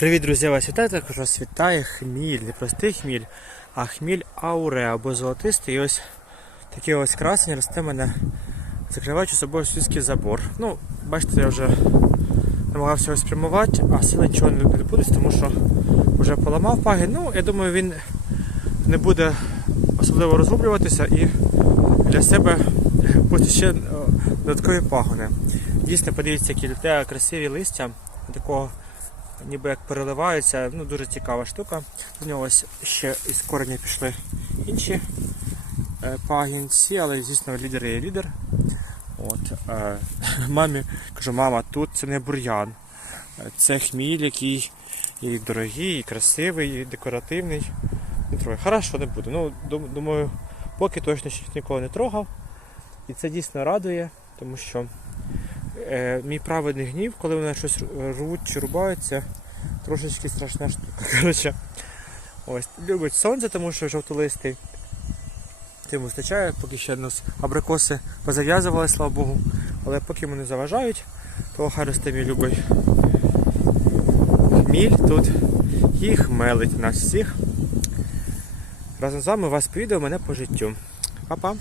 Привіт, друзі! Вас вітаю, також вас вітає хміль, не простий хміль, а хміль ауре або золотистий. І ось такий ось красень росте мене, закриваючи собою сільський забор. Ну, бачите, я вже намагався його спрямувати, а сили нічого не буде, тому що вже поламав пагін. Ну, я думаю, він не буде особливо розрублюватися і для себе буде ще е, додаткові пагони. Дійсно, подивіться, які літає красиві листя такого ніби як переливаються. Ну, дуже цікава штука. З нього ще із кореня пішли інші е, пагінці, але звісно лідер є лідер. От, е, мамі кажу, мама, тут це не бур'ян. Е, Це хміль, який і дорогий, і красивий, і декоративний. Не трогай. Хорошо, не буду. Ну, думаю, поки точно ще нікого не трогав. І це дійсно радує, тому що е, мій праведний гнів, коли вони щось рвуть чи рубаються, трошечки страшна штука. Коротше, ось, любить сонце, тому що жовтолистий. Тим вистачає, поки ще нас абрикоси позав'язували, слава Богу. Але поки вони заважають, то хай росте мій любий хміль тут і хмелить нас всіх. Разом з вами вас повідав мене по життю. Па-па!